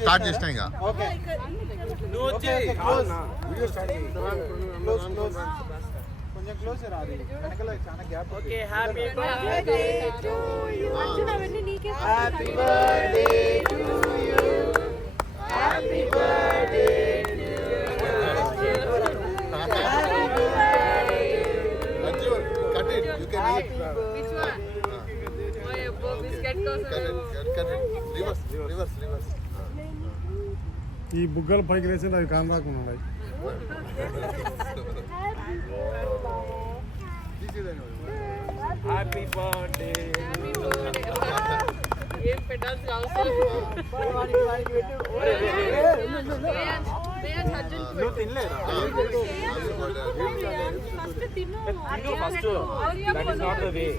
Start చేసినా ఇంకా కొంచెం క్లోజ్ రాదు వెనకల చాలా gap. Okay happy birthday to you happy birthday to you happy birthday to Arjun, cut it. You can eat. which one oye bo biscuit ko Cut it. Reverse. ఈ బుగ్గలు పైకి లేచి అవి కాని రాకున్నాయి. హ్యాపీ బర్త్డే ఏం పెట్టాల్సిన అవసరం వాడికి పెట్టు. నువ్వు తినలేదా? First That is not the way.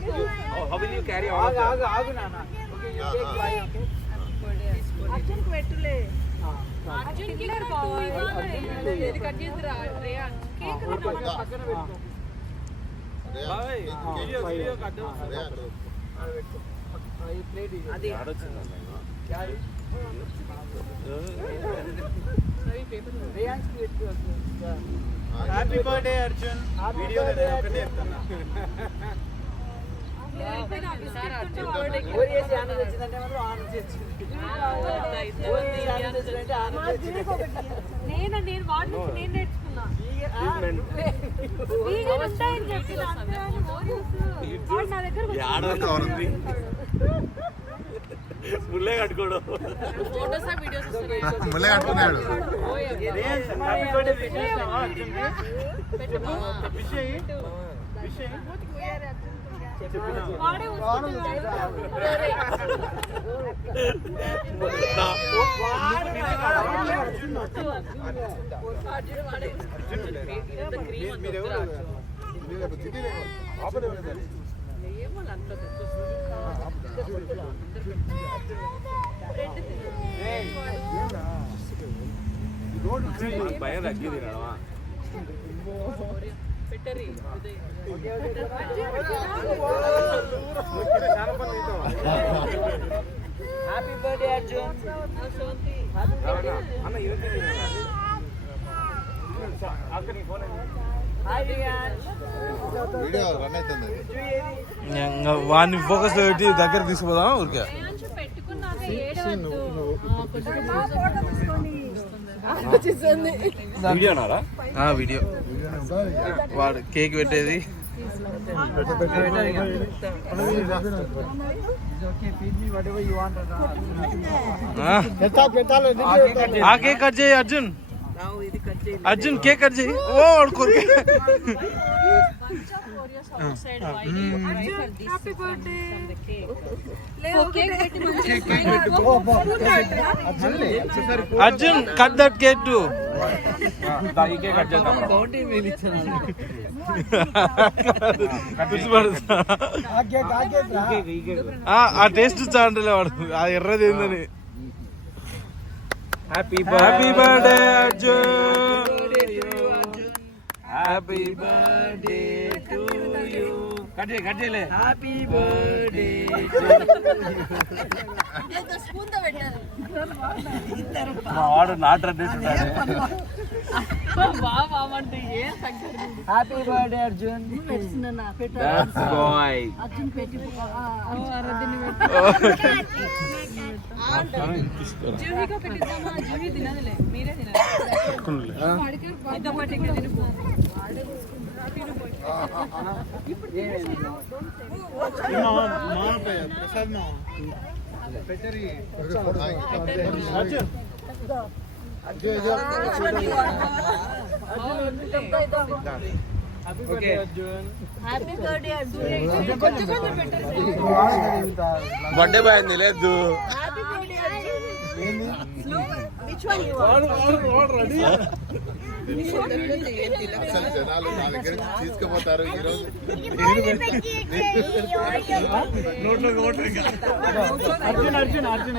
How will you carry all of that? ఆగు నాన్న. Okay you take by. Arjun కు పెట్టులే అర్జున్ కి కూడా ఇది కట్ చేద్దురా రేయాన్ కేక్ పక్కన పెట్టుకో. Bye. Video cut. ఈ ప్లేట్ ఇది. అది క్యారీ. రేయాన్స్ కి పెట్టు. Happy birthday Arjun. వీడియోలో నేను ఒకటే చెప్తున్నా. ఓరియస్ ఆనంద్ వచ్చిందంటే మాత్రం ఆనంద్ వచ్చింది. ఓరియస్ ఆనంద్ వచ్చిందంటే ఆనంద్ వచ్చింది. నేను వాడి నుంచి నేను నేర్చుకున్నా వీగన్ ఉంటాయని చెప్పి వాడు నా దగ్గర ముల్లే కట్టుకోడు ఫోటోస్ వీడియోస్ ముల్లే కట్టుకున్నాడు. హ్యాపీ బర్త్డే విష్ చేస్తావా అర్జున్ కి? విష్ చేయి. విష్ చేయి. వాడే భయం తగ్గింది పెట్టరి హ్యాపీ బర్త్డే అర్జున్. అన్న ఇరవై హాయ్ రియాన్. వీడియో రన్ అవుతుంది. వాడిని ఫోకస్ పెట్టి దగ్గర తీసుకుపోదాం ఊరికే. పెట్టుకున్నాక ఏడవద్దు వీడియోనారా వీడియో వాడు కేక్ పెట్టేది. ఆ కేక్ కట్ చేయి అర్జున్. అర్జున్ కేక్ కట్ చేయి. ఓ కొరికి happy birthday Arjun cut that cake too. Cut చేద్దాం ఆ టేస్ట్ చాంటలే వాడు ఆ ఎర్రది ఏందని. Happy birthday Arjun. Happy birthday to you. Cut చేయలే హ్యాపీ బర్త్డే. వాడు నాట్ రన్నేస్తున్నాడు. Happy birthday Arjun. That's boy. Birthday boy లేదు. అసలు జనాలు నా దగ్గరికి తీసుకుపోతారు ఈరోజు. అర్జున్ అర్జున్ అర్జున్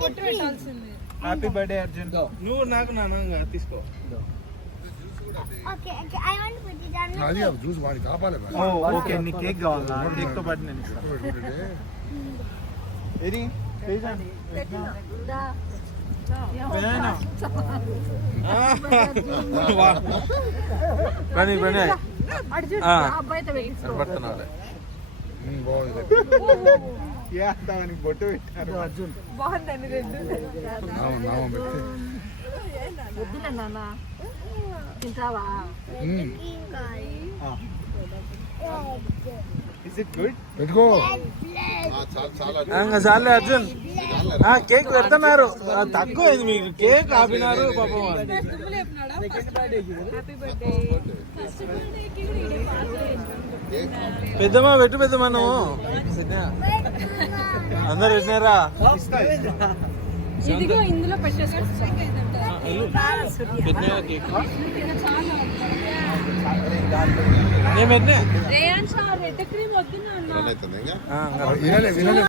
బొట్టు పెట్టాల్సింది. Happy birthday Arjun. నువ్వు నాకు నాన్న తీసుకో. అది జ్యూస్ వాడి కాపాలి మరి. ఓకే నీ కేక్ కావాలా? కేక్ తో పాటు నేను ఇస్తాను. ఏది పని పని కనపడుతున్నాడు. బాగుంది బొట్టు పెట్టారు. బాగుందండి తింటావా? Is it good? పెట్టుకో. చాలే అర్జున్. కేక్ పెడుతున్నారు. తక్కువైంది మీకు. కేక్ ఆపినారు పాపం. పెద్దమ్మా పెట్టు. పెద్దమ్మా నువ్వు అందరు పెట్టినారా? ఇదిగో ఇందులో పెట్టేసుకొస్తా. పెట్టినా కేక్ నేను పెట్టినా. రేయాన్ షా రెడ్ క్రీమ్ వద్దు నాన్న. వినలే